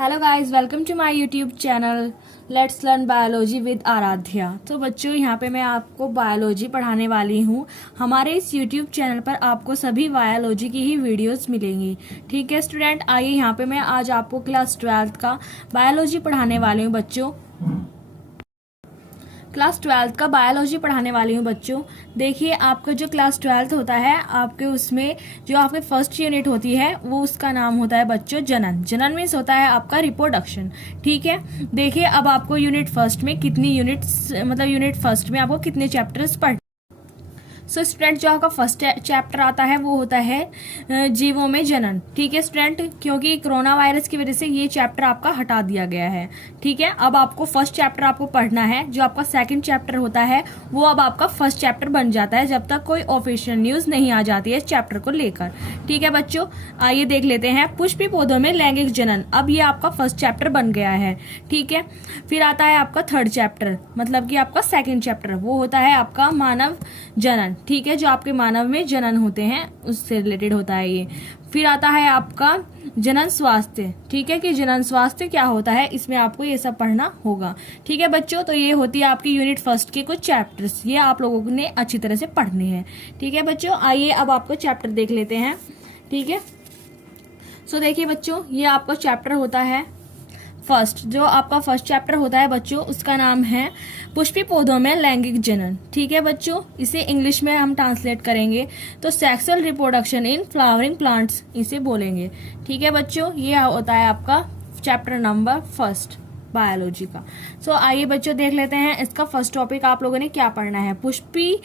Hello guys, welcome to my YouTube channel let's learn biology with Aaradhya. तो बच्चों, यहाँ पे मैं आपको बायोलॉजी पढ़ाने वाली हूँ। हमारे इस यूट्यूब चैनल पर आपको सभी बायोलॉजी की ही वीडियोस मिलेंगी। ठीक है स्टूडेंट, आइए यहाँ पे मैं आज आपको क्लास 12th का बायोलॉजी पढ़ाने वाली हूँ बच्चों। क्लास 12th का बायोलॉजी पढ़ाने वाली हूँ बच्चों। देखिए, आपका जो क्लास 12th होता है, आपके उसमें जो आपके फर्स्ट यूनिट होती है वो उसका नाम होता है बच्चों जनन। जनन मीन्स होता है आपका रिप्रोडक्शन। ठीक है, देखिए अब आपको यूनिट फर्स्ट में कितनी यूनिट्स यूनिट फर्स्ट में आपको कितने चैप्टर्स पढ़। सो स्टूडेंट, जो आपका फर्स्ट चैप्टर आता है वो होता है जीवों में जनन। ठीक है स्टूडेंट, क्योंकि कोरोना वायरस की वजह से ये चैप्टर आपका हटा दिया गया है। ठीक है, अब आपको फर्स्ट चैप्टर आपको पढ़ना है। जो आपका सेकंड चैप्टर होता है वो अब आपका फर्स्ट चैप्टर बन जाता है, जब तक कोई ऑफिशियल न्यूज नहीं आ जाती है इस चैप्टर को लेकर। ठीक है बच्चों, आइए देख लेते हैं पुष्पी पौधों में लैंगिक जनन। अब ये आपका फर्स्ट चैप्टर बन गया है। ठीक है, फिर आता है आपका थर्ड चैप्टर, मतलब कि आपका सेकंड चैप्टर, वो होता है आपका मानव जनन। ठीक है, जो आपके मानव में जनन होते हैं उससे रिलेटेड होता है ये। फिर आता है आपका जनन स्वास्थ्य। ठीक है, कि जनन स्वास्थ्य क्या होता है, इसमें आपको ये सब पढ़ना होगा। ठीक है बच्चों, तो ये होती है आपकी यूनिट फर्स्ट के कुछ चैप्टर्स, ये आप लोगों ने अच्छी तरह से पढ़ने हैं। ठीक है बच्चों, आइए अब आपको चैप्टर देख लेते हैं। ठीक है, सो देखिए बच्चों, ये आपका चैप्टर होता है फर्स्ट। जो आपका फर्स्ट चैप्टर होता है बच्चों, उसका नाम है पुष्पी पौधों में लैंगिक जनन। ठीक है बच्चों, इसे इंग्लिश में हम ट्रांसलेट करेंगे तो sexual reproduction in flowering plants इसे बोलेंगे। ठीक है बच्चों, ये होता है आपका चैप्टर नंबर फर्स्ट बायोलॉजी का। सो आइए बच्चों देख लेते हैं इसका फर्स्ट टॉपिक आप लोगों ने क्या पढ़ना है, पुष्पी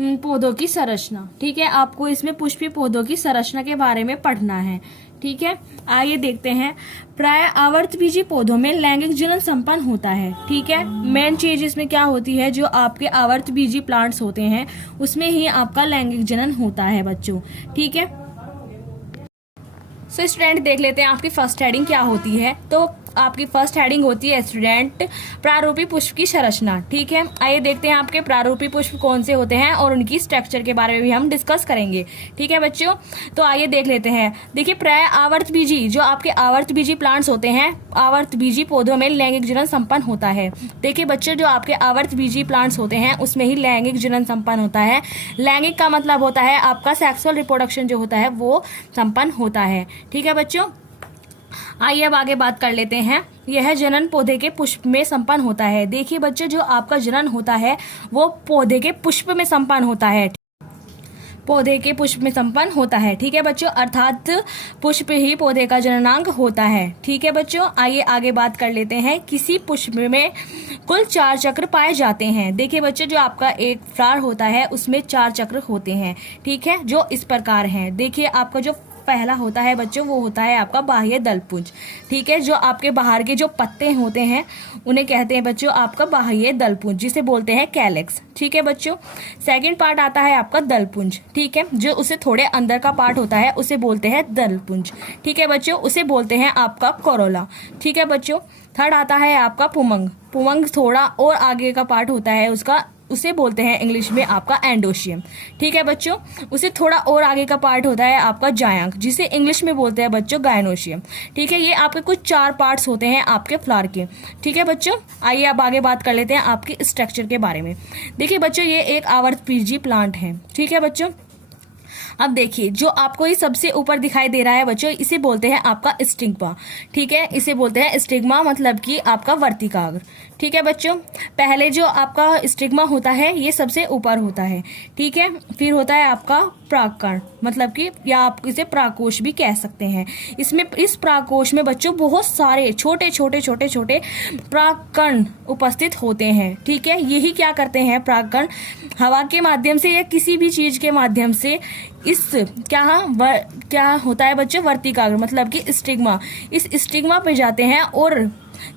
पौधों की संरचना। ठीक है, आपको इसमें पुष्पी पौधों की संरचना के बारे में पढ़ना है। ठीक है, आइए देखते हैं। प्राय आवर्तबीजी पौधों में लैंगिक जनन संपन्न होता है। ठीक है, मेन चीज इसमें क्या होती है, जो आपके आवर्तबीजी प्लांट्स होते हैं उसमें ही आपका लैंगिक जनन होता है बच्चों। ठीक है, सो स्टूडेंट देख लेते हैं आपकी फर्स्ट हेडिंग क्या होती है। तो आपकी फर्स्ट हेडिंग होती है स्टूडेंट प्रारूपी पुष्प की संरचना। ठीक है, आइए देखते हैं आपके प्रारूपी पुष्प कौन से होते हैं और उनकी स्ट्रक्चर के बारे में भी हम डिस्कस करेंगे। ठीक है बच्चों, तो आइए देख लेते हैं। देखिए, प्राय आवर्तबीजी, जो आपके आवर्तबीजी प्लांट्स होते हैं, आवर्तबीजी पौधों में लैंगिक जनन संपन्न होता है। देखिए बच्चों, जो आपके आवर्तबीजी प्लांट्स होते हैं उसमें ही लैंगिक जनन संपन्न होता है। लैंगिक का मतलब होता है आपका सेक्सुअल रिप्रोडक्शन जो होता है वो संपन्न होता है। ठीक है बच्चों, आइए अब आगे बात कर लेते हैं। यह जनन पौधे के पुष्प में संपन्न होता है। देखिए बच्चों, जो आपका जनन होता है वो पौधे के पुष्प में संपन्न होता है। पौधे के पुष्प में संपन्न होता है। ठीक है बच्चों, अर्थात पुष्प ही पौधे का जननांग होता है। ठीक है बच्चों, आइए आगे बात कर लेते हैं। किसी पुष्प में कुल 4 चक्र पाए जाते हैं। देखिए बच्चों, जो आपका एक फ्लावर होता है उसमें 4 चक्र होते हैं। ठीक है, जो इस प्रकार हैं। देखिए, आपका जो पहला होता है बच्चों वो होता है आपका बाह्य दलपुंज। ठीक है, जो आपके बाहर के जो पत्ते होते हैं उन्हें कहते हैं बच्चों आपका बाह्य दलपुंज, जिसे बोलते हैं कैलेक्स। ठीक है बच्चों, सेकंड पार्ट आता है आपका दलपुंज। ठीक है, जो उसे थोड़े अंदर का पार्ट होता है उसे बोलते हैं दलपुंज। ठीक है बच्चों, उसे बोलते हैं आपका कोरोला। ठीक है बच्चों, थर्ड आता है आपका पुमंग। पुमंग थोड़ा और आगे का पार्ट होता है उसका, उसे बोलते हैं इंग्लिश में आपका एंडोशियम। ठीक है बच्चों, उसे थोड़ा और आगे का पार्ट होता है आपका जायंक, जिसे इंग्लिश में बोलते हैं बच्चों गायनोशियम। ठीक है, ये आपके कुछ 4 पार्ट्स होते हैं आपके फ्लावर के। ठीक है बच्चों, आइए अब आगे बात कर लेते हैं आपके स्ट्रक्चर के बारे में। देखिए बच्चों, ये एक आवर्तबीजी प्लांट है। ठीक है बच्चों, अब देखिए, जो आपको ये सबसे ऊपर दिखाई दे रहा है बच्चों, इसे बोलते हैं आपका स्टिग्मा। ठीक है, इसे बोलते हैं स्टिग्मा, मतलब कि आपका वर्तिकाग्र। ठीक है बच्चों, पहले जो आपका स्टिग्मा होता है ये सबसे ऊपर होता है। ठीक है, फिर होता है आपका प्राककण, मतलब कि या आप इसे प्राकोश भी कह सकते हैं। इसमें इस प्राकोश में बच्चों बहुत सारे छोटे छोटे छोटे छोटे प्राककण उपस्थित होते हैं। ठीक है, यही क्या करते हैं प्राककण, हवा के माध्यम से या किसी भी चीज के माध्यम से इस क्या होता है बच्चों वर्तिकाग्र, मतलब कि स्टिग्मा, इस स्टिग्मा पे जाते हैं और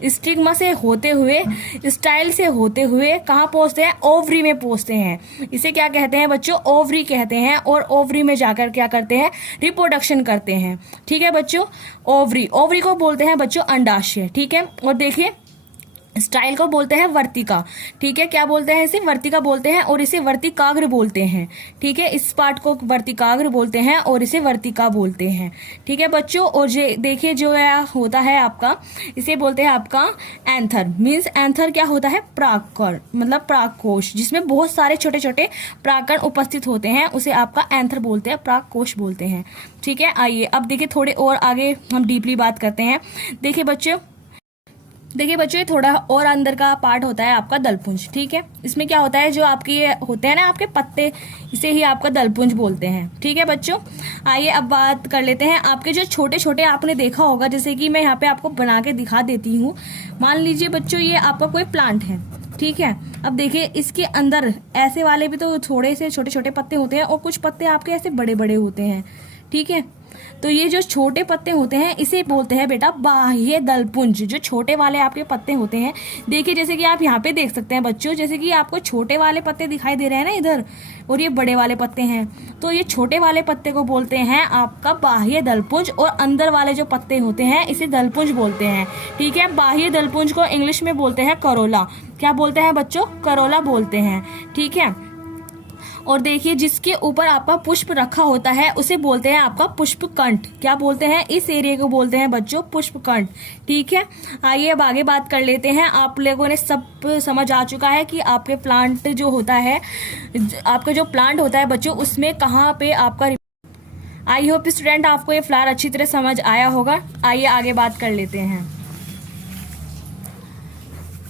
स्टिग्मा से होते हुए, स्टाइल से होते हुए कहाँ पहुंचते हैं, ओवरी में पहुंचते हैं। इसे क्या कहते हैं बच्चों, ओवरी कहते हैं। और ओवरी में जाकर क्या करते हैं, रिप्रोडक्शन करते हैं। ठीक है बच्चों, ओवरी को बोलते हैं बच्चों अंडाशय। ठीक है, और देखिए स्टाइल को बोलते हैं वर्तिका, ठीक है। क्या बोलते हैं इसे? वर्तिका बोलते हैं और इसे वर्तिकाग्र बोलते हैं, ठीक है। इस पार्ट को वर्तिकाग्र बोलते हैं और इसे वर्तिका बोलते हैं, ठीक है बच्चों। और देखिए जो होता है आपका, इसे बोलते हैं आपका एंथर। मीन्स एंथर क्या होता है? प्राककण, मतलब प्राककोश, जिसमें बहुत सारे छोटे छोटे प्राककण उपस्थित होते हैं, उसे आपका एंथर बोलते हैं, प्राककोश बोलते हैं, ठीक है। आइए अब देखिए थोड़े और आगे हम डीपली बात करते हैं। देखिए बच्चों ये थोड़ा और अंदर का पार्ट होता है आपका दलपुंज, ठीक है। इसमें क्या होता है, जो आपके ये होते हैं ना आपके पत्ते, इसे ही आपका दलपुंज बोलते हैं, ठीक है बच्चों। आइए अब बात कर लेते हैं आपके जो छोटे छोटे, आपने देखा होगा, जैसे कि मैं यहाँ पे आपको बना के दिखा देती हूँ। मान लीजिए बच्चों ये आपका कोई प्लांट है, ठीक है। अब देखिए इसके अंदर ऐसे वाले भी तो थोड़े से छोटे छोटे पत्ते होते हैं और कुछ पत्ते आपके ऐसे बड़े बड़े होते हैं, ठीक है। तो ये जो छोटे पत्ते होते हैं इसे बोलते हैं बेटा बाह्य दलपुंज। जो छोटे वाले आपके पत्ते होते हैं, देखिए जैसे कि आप यहाँ पे देख सकते हैं बच्चों, जैसे कि आपको छोटे वाले पत्ते दिखाई दे रहे हैं ना इधर, और ये बड़े वाले पत्ते हैं, तो ये छोटे वाले पत्ते को बोलते हैं आपका बाह्य दलपुंज, और अंदर वाले जो पत्ते होते हैं इसे दलपुंज बोलते हैं, ठीक है। बाह्य दलपुंज को इंग्लिश में बोलते हैं करोला। क्या बोलते हैं बच्चों? करोला बोलते हैं, ठीक है। और देखिए जिसके ऊपर आपका पुष्प रखा होता है उसे बोलते हैं आपका पुष्पकंठ। क्या बोलते हैं? इस एरिया को बोलते हैं बच्चों पुष्पकंठ, ठीक है। आइए अब आगे बात कर लेते हैं। आप लोगों ने सब समझ आ चुका है कि आपके प्लांट जो होता है, आपका जो प्लांट होता है बच्चों, उसमें कहाँ पे आपका, आई होप स्टूडेंट आपको ये फ्लावर अच्छी तरह समझ आया होगा। आइए आगे बात कर लेते हैं।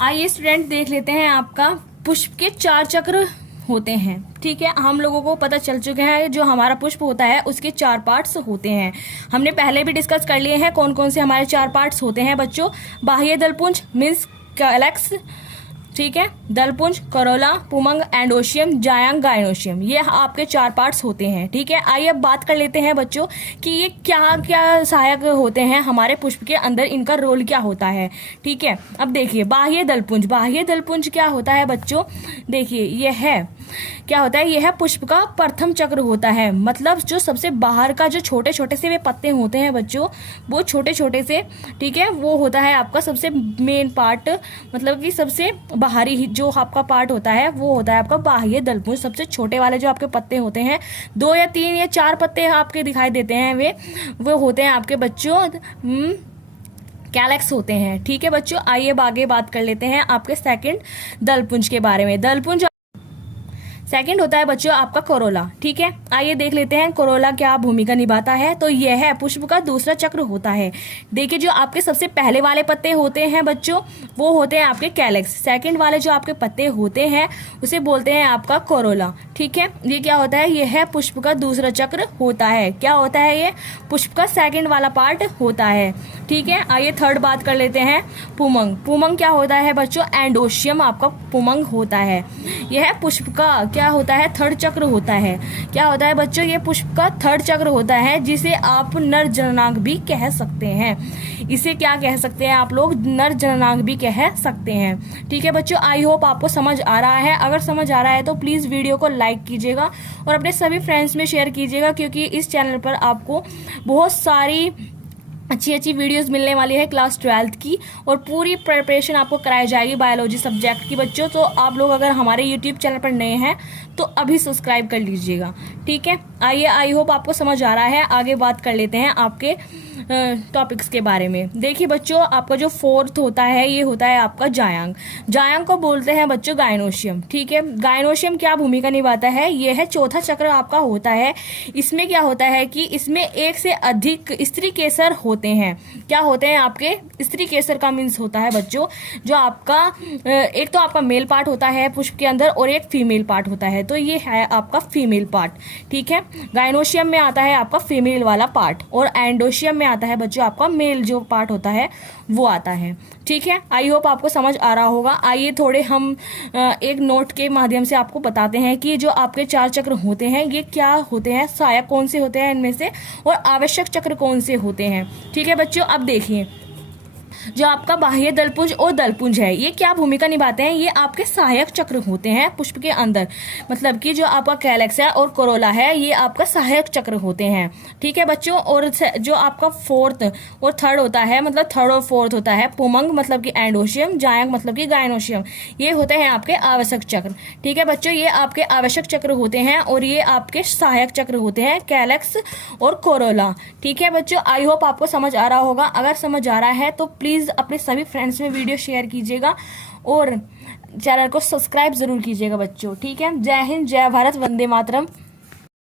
आइए स्टूडेंट देख लेते हैं, आपका पुष्प के 4 चक्र होते हैं, ठीक है। हम लोगों को पता चल चुके हैं जो हमारा पुष्प होता है उसके 4 पार्ट्स होते हैं। हमने पहले भी डिस्कस कर लिए हैं कौन कौन से हमारे 4 पार्ट्स होते हैं बच्चों। बाह्य दलपुंज मीन्स कैलेक्स, ठीक है, दलपुंज, करोला, पुमंग, एंडोशियम, जायांग, गायनोशियम, ये आपके 4 पार्ट्स होते हैं, ठीक है। आइए अब बात कर लेते हैं बच्चों कि ये क्या क्या सहायक होते हैं हमारे पुष्प के अंदर, इनका रोल क्या होता है, ठीक है। अब देखिए बाह्य दलपुंज, बाह्य दलपुंज क्या होता है बच्चों? देखिए ये है, क्या होता है, यह है पुष्प का प्रथम चक्र होता है। मतलब जो सबसे बाहर का जो छोटे छोटे से वे पत्ते होते हैं बच्चों, वो छोटे छोटे से, ठीक है, वो होता है आपका सबसे मेन पार्ट, मतलब कि सबसे बाहरी जो आपका पार्ट होता है वो होता है आपका बाह्य दलपुंज। सबसे छोटे वाले जो आपके पत्ते होते हैं, 2 या 3 या 4 पत्ते आपके दिखाई देते हैं, वो होते हैं आपके बच्चों कैलेक्स होते हैं, ठीक है बच्चों। आइए आगे बात कर लेते हैं आपके सेकंड दलपुंज के बारे में। दलपुंज सेकंड होता है बच्चों आपका कोरोला, ठीक है। आइए देख लेते हैं कोरोला क्या भूमिका निभाता है। तो यह है पुष्प का दूसरा चक्र होता है। देखिए जो आपके सबसे पहले वाले पत्ते होते हैं बच्चों, वो होते हैं आपके कैलेक्स। सेकंड वाले जो आपके पत्ते होते हैं उसे बोलते हैं आपका कोरोला, ठीक है। ये क्या होता है? यह है पुष्प का दूसरा चक्र होता है। क्या होता है? ये पुष्प का सेकंड वाला पार्ट होता है, ठीक है। आइए थर्ड बात कर लेते हैं पुमंग। पुमंग क्या होता है बच्चों? एंडोशियम आपका पुमंग होता है। यह पुष्प का क्या होता है? थर्ड चक्र होता है। क्या होता है बच्चों? ये पुष्प का थर्ड चक्र होता है, जिसे आप नर जननांग भी कह सकते हैं। इसे क्या कह सकते हैं आप लोग? नर जननांग भी कह सकते हैं, ठीक है बच्चों। आई होप आपको समझ आ रहा है। अगर समझ आ रहा है तो प्लीज वीडियो को लाइक कीजिएगा और अपने सभी फ्रेंड्स में शेयर कीजिएगा, क्योंकि इस चैनल पर आपको बहुत सारी अच्छी अच्छी वीडियोस मिलने वाली है क्लास 12th की, और पूरी प्रिपरेशन आपको कराई जाएगी बायोलॉजी सब्जेक्ट की बच्चों। तो आप लोग अगर हमारे यूट्यूब चैनल पर नए हैं तो अभी सब्सक्राइब कर लीजिएगा, ठीक है। आइए आई होप आपको समझ आ रहा है। आगे बात कर लेते हैं आपके टॉपिक्स के बारे में। देखिए बच्चों आपका जो फोर्थ होता है ये होता है आपका जायांग। जायांग को बोलते हैं बच्चों गायनोशियम, ठीक है। गायनोशियम क्या भूमिका निभाता है? यह है चौथा चक्र आपका होता है। इसमें क्या होता है कि इसमें एक से अधिक स्त्री केसर होते हैं। क्या होते हैं आपके? स्त्री केसर का मीन्स होता है बच्चों जो आपका एक तो आपका मेल पार्ट होता है पुष्प के अंदर और एक फीमेल पार्ट होता है। तो ये है आपका फीमेल पार्ट, ठीक है। गायनोशियम में आता है आपका फीमेल वाला पार्ट, और एंडोशियम में आता है बच्चों आपका मेल जो पार्ट होता है वो आता है, ठीक है। आई होप आपको समझ आ रहा होगा। आइए थोड़े हम एक नोट के माध्यम से आपको बताते हैं कि जो आपके 4 चक्र होते हैं ये क्या होते हैं, सहायक कौन से होते हैं इनमें से, और आवश्यक चक्र कौन से होते हैं, ठीक है बच्चों। अब देखिए जो आपका बाह्य दलपुंज और दलपुंज है, ये क्या भूमिका निभाते हैं? ये आपके सहायक चक्र होते हैं पुष्प के अंदर। मतलब कि जो आपका कैलेक्स है और कोरोला है, ये आपका सहायक चक्र होते हैं। ठीक है बच्चों। और जो आपका फोर्थ और थर्ड होता है, मतलब थर्ड और फोर्थ होता है, पुमंग मतलब कि एंडोशियम, जायंग मतलब कि गायनोशियम, ये होते हैं आपके आवश्यक चक्र। ठीक है बच्चों, ये आपके आवश्यक चक्र होते हैं और ये आपके सहायक चक्र होते हैं, कैलेक्स और कोरोला। ठीक है बच्चों, आई होप आपको समझ आ रहा होगा। अगर समझ आ रहा है तो प्लीज़ अपने सभी फ्रेंड्स में वीडियो शेयर कीजिएगा और चैनल को सब्सक्राइब जरूर कीजिएगा बच्चों। ठीक है, जय हिंद, जय भारत, वंदे मातरम।